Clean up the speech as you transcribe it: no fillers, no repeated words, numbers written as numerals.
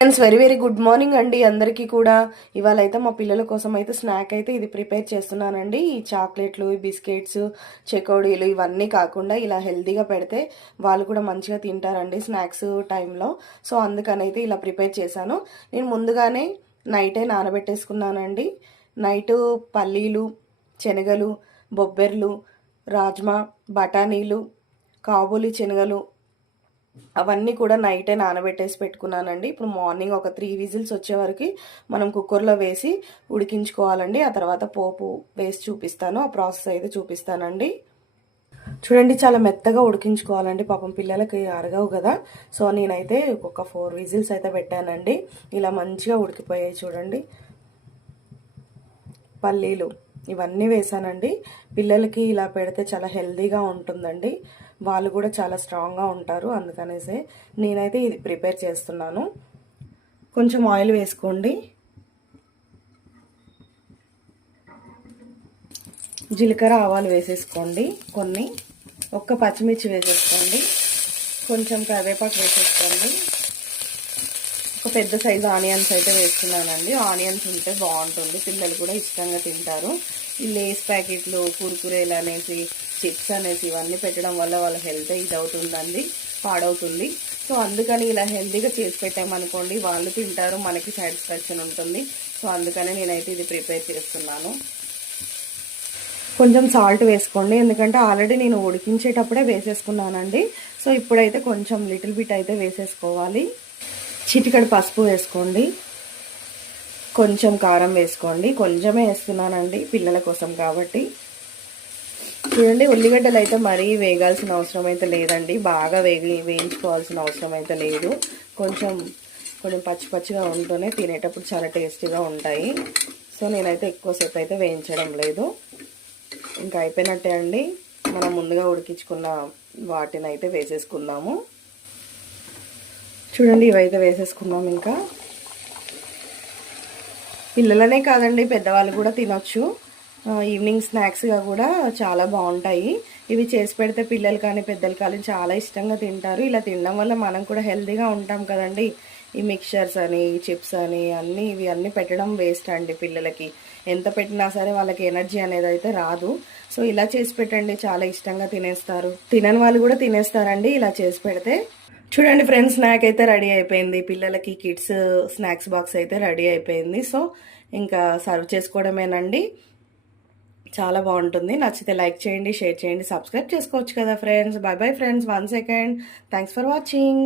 Friends very very good morning అండి అందరికీ కూడా. ఇవాళ అయితే మా పిల్లల కోసం అయితే స్నాక్ అయితే ఇది ప్రిపేర్ చేస్తున్నానండి. ఈ చాక్లెట్లు, ఈ బిస్కెట్స్, చెకోడీలు ఇవన్నీ కాకుండా ఇలా హెల్తీగా పెడితే వాళ్ళు కూడా మంచిగా తింటారండి స్నాక్స్ టైంలో. సో అందుకని అయితే ఇలా ప్రిపేర్ చేశాను. నేను ముందుగానే నైటే నానబెట్టేసుకున్నానండి. నైటు పల్లీలు, శనగలు, బొబ్బెర్లు, రాజ్మా, బఠానీలు, కాబూలి శనగలు అవన్నీ కూడా నైటే నానబెట్టేసి పెట్టుకున్నానండి. ఇప్పుడు మార్నింగ్ ఒక 3 విజిల్స్ వచ్చే వరకు మనం కుక్కర్లో వేసి ఉడికించుకోవాలండి. ఆ తర్వాత పోపు వేసి చూపిస్తాను, ఆ ప్రాసెస్ అయితే చూపిస్తానండి. చూడండి చాలా మెత్తగా ఉడికించుకోవాలండి, పాపం పిల్లలకి అరగవు కదా. సో నేనైతే ఒక 4 విజిల్స్ అయితే పెట్టానండి. ఇలా మంచిగా ఉడికిపోయాయి చూడండి. పల్లీలు ఇవన్నీ వేసానండి. పిల్లలకి ఇలా పెడితే చాలా హెల్తీగా ఉంటుందండి, వాళ్ళు కూడా చాలా స్ట్రాంగ్గా ఉంటారు. అందుకనేసి నేనైతే ఇది ప్రిపేర్ చేస్తున్నాను. కొంచెం ఆయిల్ వేసుకోండి, జీలకర్ర ఆవాలు వేసేసుకోండి, కొన్ని ఒక్క పచ్చిమిర్చి వేసేసుకోండి, కొంచెం కరివేపాకు వేసేసుకోండి, ఒక పెద్ద సైజు ఆనియన్స్ అయితే వేస్తున్నానండి. ఆనియన్స్ ఉంటే బాగుంటుంది, పిల్లలు కూడా ఇష్టంగా తింటారు. ఈ లేస్ ప్యాకెట్లు, కుర్కురేలు అనేసి, చిప్స్ అనేసి ఇవన్నీ పెట్టడం వల్ల వాళ్ళ హెల్త్ ఇది అవుతుందండి, పాడవుతుంది. సో అందుకని ఇలా హెల్తీగా చేసి పెట్టామనుకోండి వాళ్ళు తింటారు, మనకి సాటిస్ఫాక్షన్ ఉంటుంది. సో అందుకని నేనైతే ఇది ప్రిపేర్ చేస్తున్నాను. కొంచెం సాల్ట్ వేసుకోండి, ఎందుకంటే ఆల్రెడీ నేను ఉడికించేటప్పుడే వేసేసుకున్నానండి. సో ఇప్పుడైతే కొంచెం లిటిల్ బిట్ అయితే వేసేసుకోవాలి. చిటికెడు పసుపు వేసుకోండి, కొంచెం కారం వేసుకోండి, కొంచెమే వేస్తున్నానండి పిల్లల కోసం కాబట్టి. చూడండి ఉల్లిగడ్డలు అయితే మరీ వేగాల్సిన అవసరం అయితే లేదండి, బాగా వేయించుకోవాల్సిన అవసరం అయితే లేదు. కొంచెం పచ్చి పచ్చిగా ఉంటూనే తినేటప్పుడు చాలా టేస్టీగా ఉంటాయి. సో నేనైతే ఎక్కువసేపు అయితే వేయించడం లేదు. ఇంకా అయిపోయినట్టే అండి. మనం ముందుగా ఉడికించుకున్న వాటిని అయితే వేసేసుకుందాము. చూడండి ఇవైతే వేసేసుకున్నాం. ఇంకా పిల్లలనే కాదండి పెద్దవాళ్ళు కూడా తినొచ్చు, ఈవినింగ్ స్నాక్స్గా కూడా చాలా బాగుంటాయి. ఇవి చేసి పెడితే పిల్లలు కానీ పెద్దలు కానీ చాలా ఇష్టంగా తింటారు. ఇలా తినడం వల్ల మనం కూడా హెల్తీగా ఉంటాం కదండి. ఈ మిక్చర్స్ అని, చిప్స్ అని అన్నీ ఇవి అన్నీ పెట్టడం వేస్ట్ అండి. పిల్లలకి ఎంత పెట్టినా సరే వాళ్ళకి ఎనర్జీ అనేది అయితే రాదు. సో ఇలా చేసి పెట్టండి, చాలా ఇష్టంగా తినేస్తారు. తినని వాళ్ళు కూడా తినేస్తారండి ఇలా చేసి పెడితే. చూడండి ఫ్రెండ్స్, స్నాక్ అయితే రెడీ అయిపోయింది. పిల్లలకి కిడ్స్ స్నాక్స్ బాక్స్ అయితే రెడీ అయిపోయింది. సో ఇంకా సర్వ్ చేసుకోవడమేనండి. చాలా బాగుంటుంది. నచ్చితే లైక్ చేయండి, షేర్ చేయండి, సబ్స్క్రైబ్ చేసుకోవచ్చు కదా friends. By bye friends, 1 second. Thanks for watching.